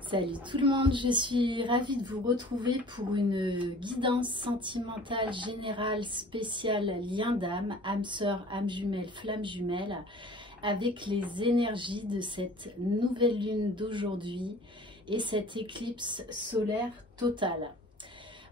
Salut tout le monde, je suis ravie de vous retrouver pour une guidance sentimentale générale spéciale lien d'âme, âme sœur, âme jumelle, flamme jumelle, avec les énergies de cette nouvelle lune d'aujourd'hui et cette éclipse solaire totale.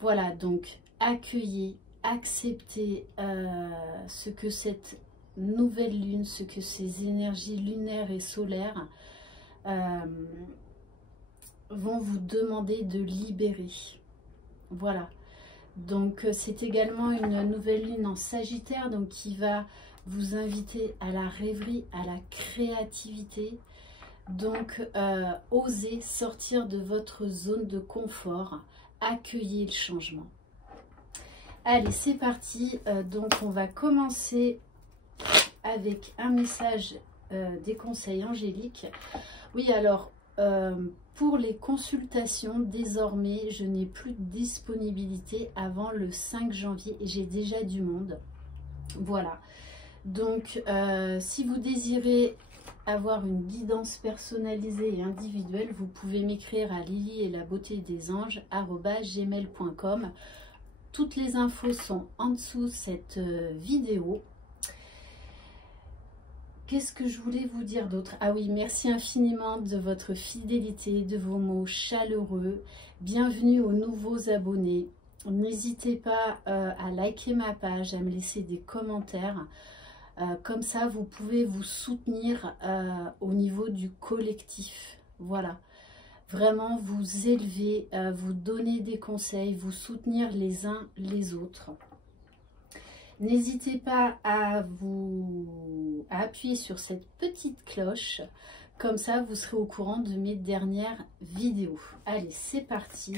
Voilà, donc accueillez, acceptez ce que cette nouvelle lune, ce que ces énergies lunaires et solaires vont vous demander de libérer. Voilà, donc c'est également une nouvelle lune en Sagittaire, donc qui va vous inviter à la rêverie, à la créativité. Donc osez sortir de votre zone de confort, accueillez le changement. Allez, c'est parti. Donc on va commencer avec un message des conseils angéliques. Oui, alors pour les consultations, désormais, je n'ai plus de disponibilité avant le 5 janvier et j'ai déjà du monde. Voilà. Donc, si vous désirez avoir une guidance personnalisée et individuelle, vous pouvez m'écrire à lily-et-la-beauté-des-anges@gmail.com. Toutes les infos sont en dessous de cette vidéo. Qu'est-ce que je voulais vous dire d'autre? Ah oui, merci infiniment de votre fidélité, de vos mots chaleureux. Bienvenue aux nouveaux abonnés. N'hésitez pas à liker ma page, à me laisser des commentaires. Comme ça, vous pouvez vous soutenir au niveau du collectif. Voilà. Vraiment vous élever, vous donner des conseils, vous soutenir les uns les autres. N'hésitez pas à appuyer sur cette petite cloche, comme ça vous serez au courant de mes dernières vidéos. Allez, c'est parti.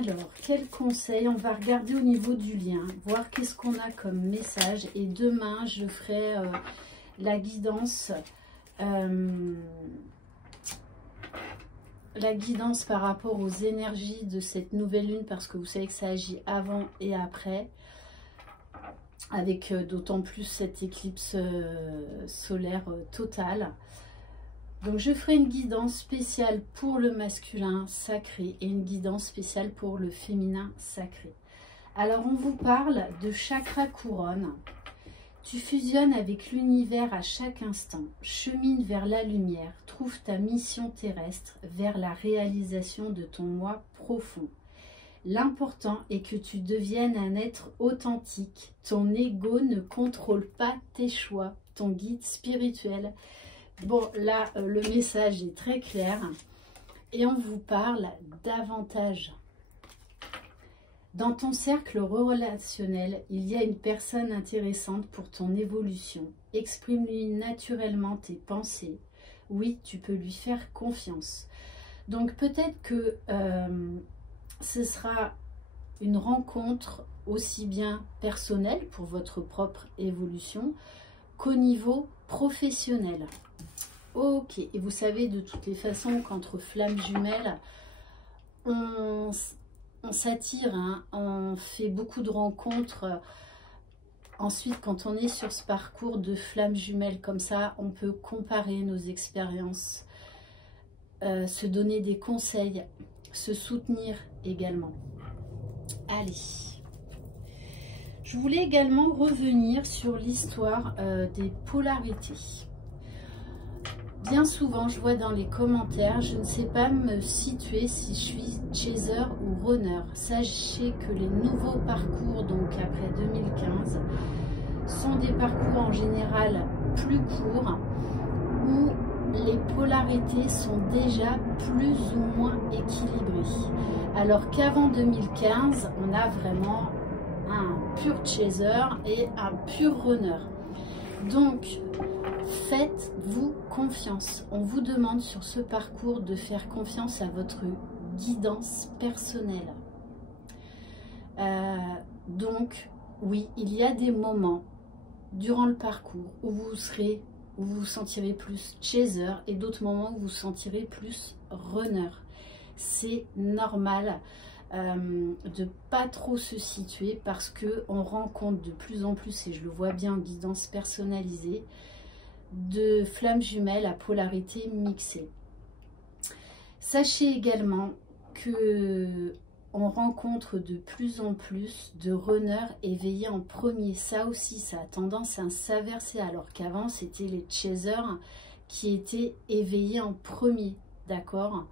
Alors, quel conseil? On va regarder au niveau du lien, voir qu'est-ce qu'on a comme message. Et demain, je ferai la guidance. La guidance par rapport aux énergies de cette nouvelle lune, parce que vous savez que ça agit avant et après, avec d'autant plus cette éclipse solaire totale. Donc je ferai une guidance spéciale pour le masculin sacré et une guidance spéciale pour le féminin sacré. Alors on vous parle de chakra couronne. Tu fusionnes avec l'univers à chaque instant, chemine vers la lumière, trouve ta mission terrestre vers la réalisation de ton moi profond. L'important est que tu deviennes un être authentique. Ton ego ne contrôle pas tes choix, ton guide spirituel. Bon, là, le message est très clair et on vous parle davantage. Dans ton cercle relationnel, il y a une personne intéressante pour ton évolution. Exprime-lui naturellement tes pensées. Oui, tu peux lui faire confiance. Donc peut-être que ce sera une rencontre aussi bien personnelle pour votre propre évolution qu'au niveau professionnel. Ok, et vous savez de toutes les façons qu'entre flammes jumelles, on s'attire, hein, on fait beaucoup de rencontres. Ensuite, quand on est sur ce parcours de flammes jumelles comme ça, on peut comparer nos expériences, se donner des conseils, se soutenir également. Allez, je voulais également revenir sur l'histoire des polarités. Bien souvent, je vois dans les commentaires, je ne sais pas me situer si je suis chaser ou runner. Sachez que les nouveaux parcours, donc après 2015, sont des parcours en général plus courts où les polarités sont déjà plus ou moins équilibrées. Alors qu'avant 2015, on a vraiment un pur chaser et un pur runner. Donc, faites-vous confiance. On vous demande sur ce parcours de faire confiance à votre guidance personnelle. Donc, oui, il y a des moments durant le parcours où vous vous sentirez plus chaser et d'autres moments où vous vous sentirez plus runner. C'est normal de pas trop se situer parce que on rencontre de plus en plus, et je le vois bien en guidance personnalisée, de flammes jumelles à polarité mixée. Sachez également que on rencontre de plus en plus de runners éveillés en premier. Ça aussi, ça a tendance à s'inverser, alors qu'avant, c'était les chasers qui étaient éveillés en premier, d'accord?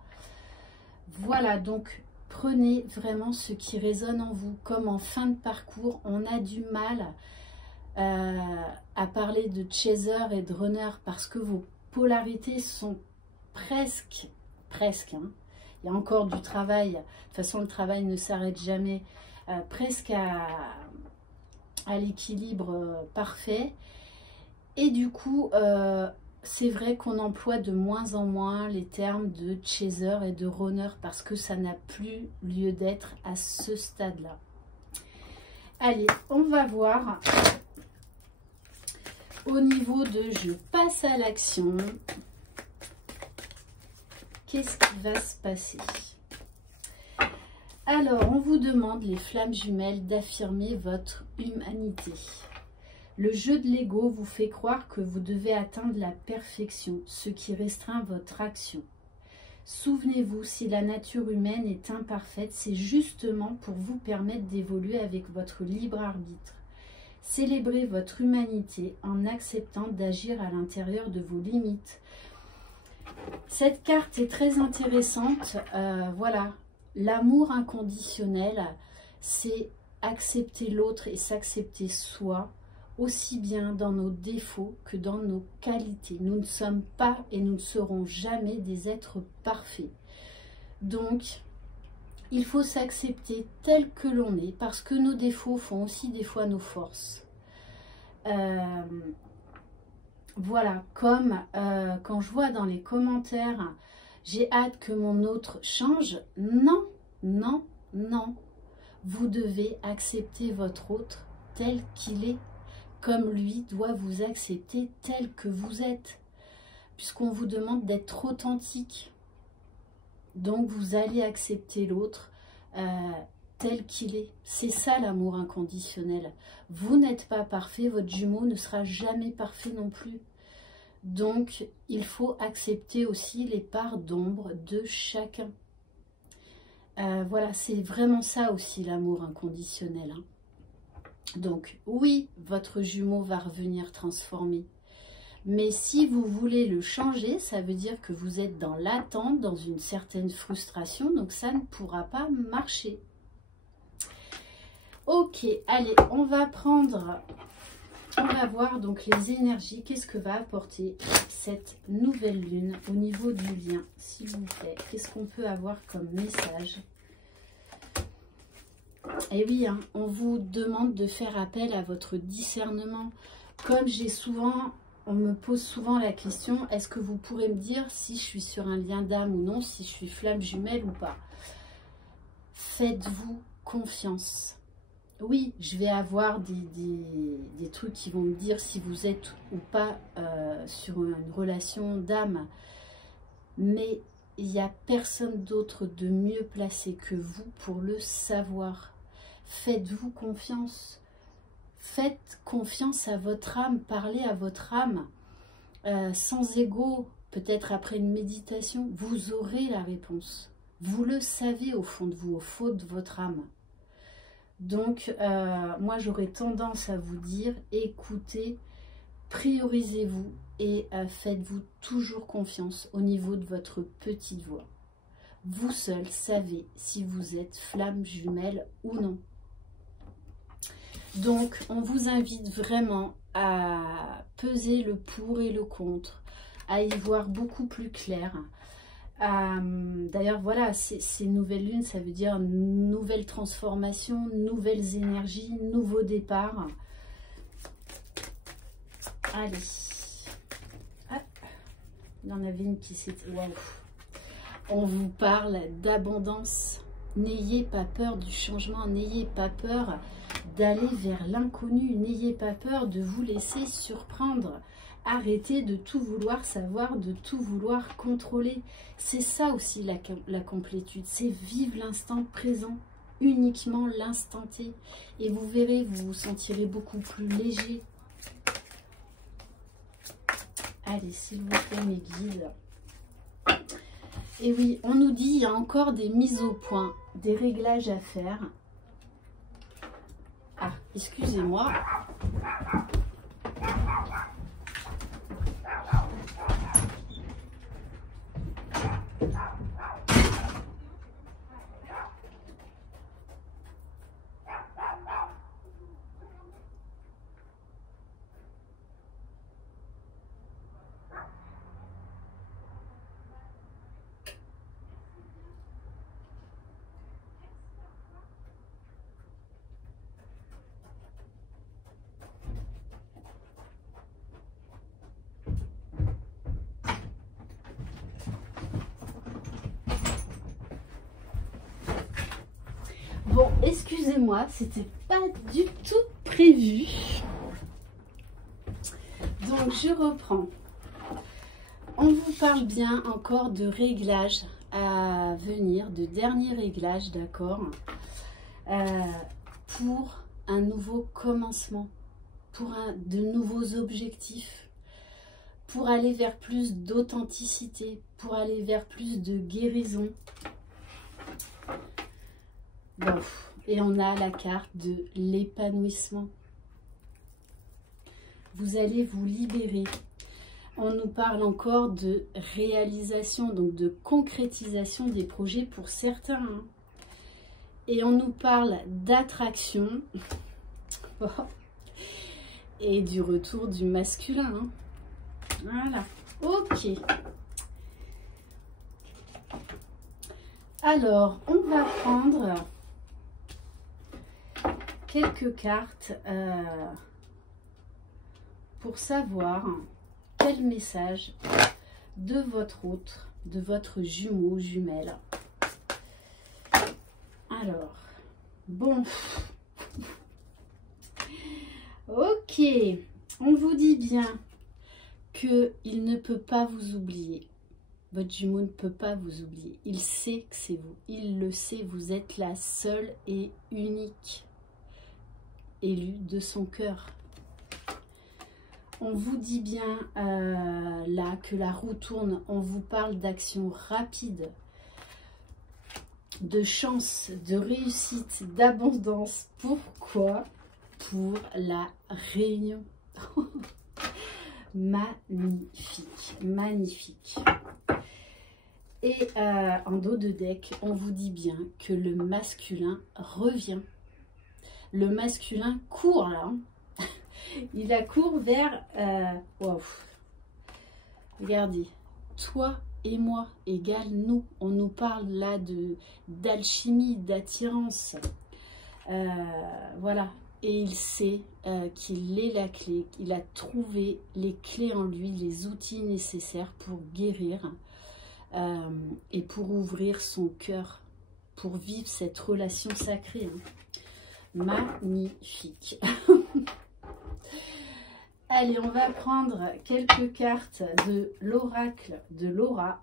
Voilà, donc prenez vraiment ce qui résonne en vous. Comme en fin de parcours, on a du mal à parler de chaser et de runner parce que vos polarités sont presque, hein. Il y a encore du travail. De toute façon, le travail ne s'arrête jamais. Presque à l'équilibre parfait. Et du coup, c'est vrai qu'on emploie de moins en moins les termes de chaser et de runner parce que ça n'a plus lieu d'être à ce stade-là. Allez, on va voir au niveau de je passe à l'action. Qu'est-ce qui va se passer? Alors, on vous demande, les flammes jumelles, d'affirmer votre humanité. Le jeu de l'ego vous fait croire que vous devez atteindre la perfection, ce qui restreint votre action. Souvenez-vous, si la nature humaine est imparfaite, c'est justement pour vous permettre d'évoluer avec votre libre arbitre. Célébrez votre humanité en acceptant d'agir à l'intérieur de vos limites. Cette carte est très intéressante. Voilà, l'amour inconditionnel, c'est accepter l'autre et s'accepter soi, aussi bien dans nos défauts que dans nos qualités. Nous ne sommes pas et nous ne serons jamais des êtres parfaits. Donc, il faut s'accepter tel que l'on est, parce que nos défauts font aussi des fois nos forces. Voilà, comme quand je vois dans les commentaires, j'ai hâte que mon autre change. Non, non, non. Vous devez accepter votre autre tel qu'il est, comme lui doit vous accepter tel que vous êtes, puisqu'on vous demande d'être authentique. Donc vous allez accepter l'autre tel qu'il est. C'est ça l'amour inconditionnel. Vous n'êtes pas parfait, votre jumeau ne sera jamais parfait non plus. Donc il faut accepter aussi les parts d'ombre de chacun. Voilà, c'est vraiment ça aussi l'amour inconditionnel, hein. Donc oui, votre jumeau va revenir transformé. Mais si vous voulez le changer, ça veut dire que vous êtes dans l'attente, dans une certaine frustration, donc ça ne pourra pas marcher. Ok, allez, on va voir donc les énergies. Qu'est-ce que va apporter cette nouvelle lune au niveau du lien, s'il vous plaît? Qu'est-ce qu'on peut avoir comme message? Et oui, hein, on vous demande de faire appel à votre discernement. Comme j'ai souvent, on me pose souvent la question, est-ce que vous pourrez me dire si je suis sur un lien d'âme ou non, si je suis flamme jumelle ou pas? Faites-vous confiance. Oui, je vais avoir des trucs qui vont me dire si vous êtes ou pas sur une relation d'âme. Mais il n'y a personne d'autre de mieux placé que vous pour le savoir. Faites-vous confiance. Faites confiance à votre âme. Parlez à votre âme. Sans ego, peut-être après une méditation, vous aurez la réponse. Vous le savez au fond de vous, au fond de votre âme. Donc, moi, j'aurais tendance à vous dire, écoutez, priorisez-vous et faites-vous toujours confiance au niveau de votre petite voix. Vous seul savez si vous êtes flamme jumelle ou non. Donc, on vous invite vraiment à peser le pour et le contre, à y voir beaucoup plus clair. D'ailleurs, voilà, ces nouvelles lunes, ça veut dire nouvelle transformation, nouvelles énergies, nouveau départ. Allez. Hop. Il y en avait une qui s'était... Waouh. On vous parle d'abondance. N'ayez pas peur du changement, n'ayez pas peur d'aller vers l'inconnu, n'ayez pas peur de vous laisser surprendre. Arrêtez de tout vouloir savoir, de tout vouloir contrôler. C'est ça aussi la complétude, c'est vivre l'instant présent, uniquement l'instant T. Et vous verrez, vous vous sentirez beaucoup plus léger. Allez, s'il vous plaît, mes guides. Et oui, on nous dit il y a encore des mises au point, des réglages à faire. Ah, excusez-moi. Bon, excusez-moi, c'était pas du tout prévu. Donc, je reprends. On vous parle bien encore de réglages à venir, de derniers réglages, d'accord, pour un nouveau commencement, pour de nouveaux objectifs, pour aller vers plus d'authenticité, pour aller vers plus de guérison. Bon, et on a la carte de l'épanouissement. Vous allez vous libérer. On nous parle encore de réalisation, donc de concrétisation des projets pour certains. Hein. Et on nous parle d'attraction et du retour du masculin. Hein. Voilà, ok. Alors, on va prendre quelques cartes pour savoir quel message de votre autre, de votre jumeau, jumelle. Alors, bon. Ok, on vous dit bien qu'il ne peut pas vous oublier. Votre jumeau ne peut pas vous oublier. Il sait que c'est vous. Il le sait, vous êtes la seule et unique élue de son cœur. On vous dit bien là que la roue tourne. On vous parle d'action rapide, de chance, de réussite, d'abondance. Pourquoi? Pour la réunion. Magnifique, magnifique. Et en dos de deck, on vous dit bien que le masculin revient. Le masculin court là. Il accourt vers... wow. Regardez, toi et moi égale nous. On nous parle là d'alchimie, d'attirance. Voilà. Et il sait qu'il est la clé. Il a trouvé les clés en lui, les outils nécessaires pour guérir et pour ouvrir son cœur, pour vivre cette relation sacrée. Hein. Magnifique. Allez, on va prendre quelques cartes de l'oracle de Laura.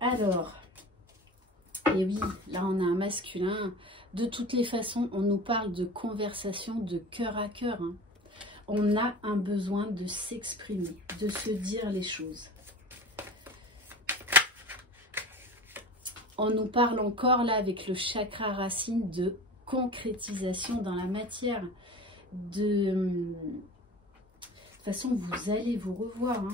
Alors, et oui, là on a un masculin. De toutes les façons, on nous parle de conversation de cœur à cœur. Hein. On a un besoin de s'exprimer, de se dire les choses. On nous parle encore là avec le chakra racine de concrétisation dans la matière. De toute façon, vous allez vous revoir. Hein.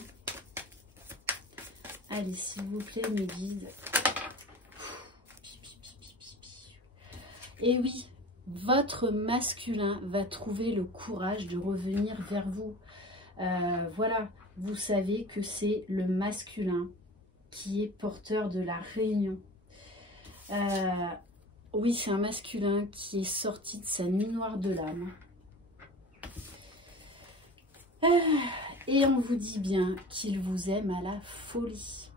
Allez, s'il vous plaît, mes guides. Et oui, votre masculin va trouver le courage de revenir vers vous. Voilà, vous savez que c'est le masculin qui est porteur de la réunion. Oui, c'est un masculin qui est sorti de sa nuit noire de l'âme. Et on vous dit bien qu'il vous aime à la folie.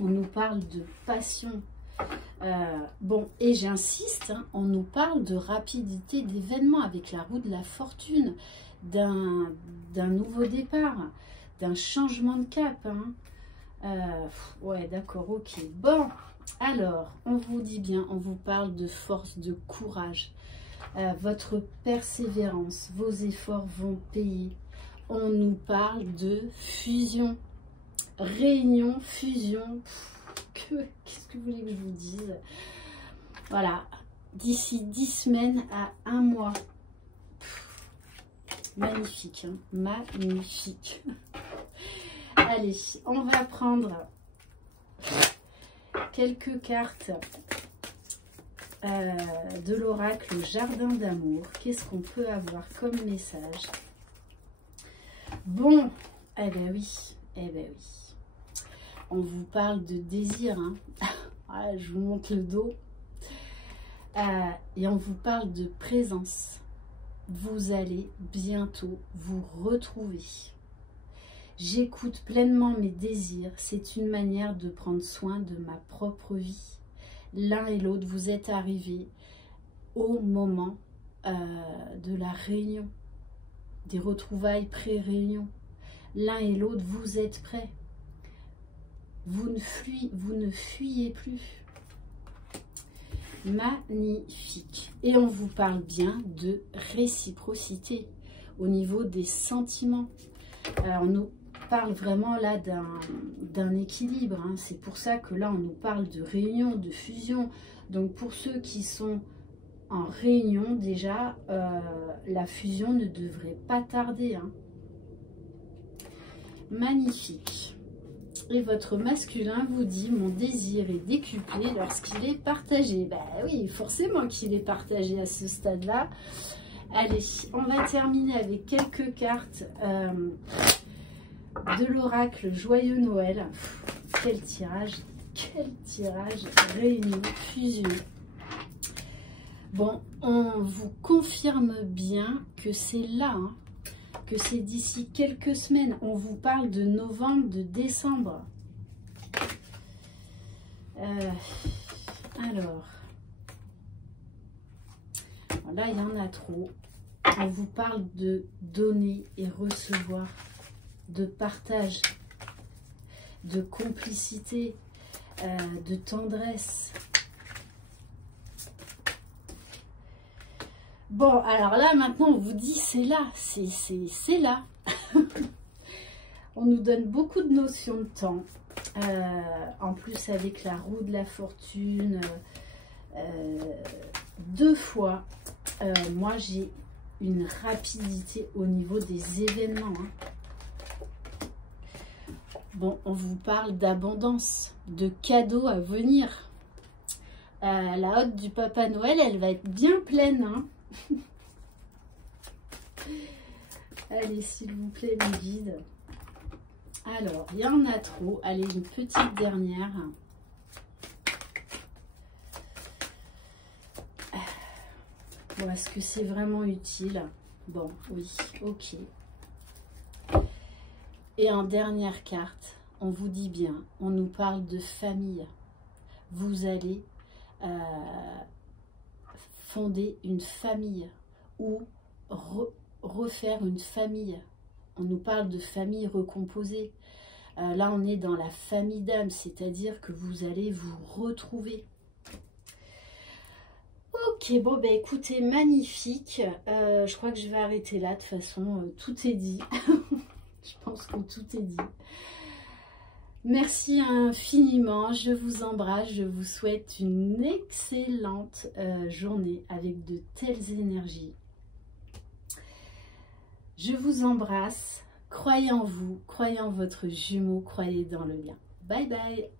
On nous parle de passion. Bon, et j'insiste, hein, on nous parle de rapidité d'événements avec la roue de la fortune, d'un nouveau départ, d'un changement de cap. Hein. Ouais, d'accord, ok. Bon, alors, on vous dit bien, on vous parle de force, de courage. Votre persévérance, vos efforts vont payer. on nous parle de fusion. Réunion, fusion. Qu'est-ce que vous voulez que je vous dise? Voilà. D'ici 10 semaines à 1 mois. Magnifique, hein, magnifique. Allez, on va prendre quelques cartes de l'oracle Jardin d'amour. Qu'est-ce qu'on peut avoir comme message? Bon, eh ben oui, eh ben oui. On vous parle de désir, hein. Ah, je vous montre le dos. Et on vous parle de présence. Vous allez bientôt vous retrouver. J'écoute pleinement mes désirs. C'est une manière de prendre soin de ma propre vie. L'un et l'autre, vous êtes arrivés au moment de la réunion, des retrouvailles pré-réunion. L'un et l'autre, vous êtes prêts. Vous ne fuyez plus. Magnifique. Et on vous parle bien de réciprocité au niveau des sentiments. On nous parle vraiment là d'un équilibre, hein. C'est pour ça que là on nous parle de réunion, de fusion. Donc pour ceux qui sont en réunion déjà, la fusion ne devrait pas tarder, hein. Magnifique. Et votre masculin vous dit: mon désir est décuplé lorsqu'il est partagé. Ben oui, forcément qu'il est partagé à ce stade-là. Allez, on va terminer avec quelques cartes de l'oracle Joyeux Noël. Quel tirage, réunion, fusion. Bon, on vous confirme bien que c'est là, hein, que c'est d'ici quelques semaines. On vous parle de novembre, de décembre. Alors, là, il y en a trop. On vous parle de donner et recevoir, de partage, de complicité, de tendresse. Bon, alors là, maintenant, on vous dit, c'est là, c'est là. On nous donne beaucoup de notions de temps. En plus, avec la roue de la fortune, 2 fois, moi, j'ai une rapidité au niveau des événements, hein. Bon, on vous parle d'abondance, de cadeaux à venir. La hotte du Papa Noël, elle va être bien pleine, hein. Allez, s'il vous plaît, mes guides. Alors, il y en a trop. Allez, une petite dernière. Bon, est-ce que c'est vraiment utile? Bon, oui, ok. Et en dernière carte, on vous dit bien, on nous parle de famille. Vous allez fonder une famille ou refaire une famille. On nous parle de famille recomposée. Là, on est dans la famille d'âme, c'est-à-dire que vous allez vous retrouver. Ok, bon, ben écoutez, magnifique. Je crois que je vais arrêter là. De toute façon, tout est dit. Je pense que tout est dit. Merci infiniment. Je vous embrasse. Je vous souhaite une excellente journée avec de telles énergies. Je vous embrasse. Croyez en vous, croyez en votre jumeau, croyez dans le lien. Bye bye.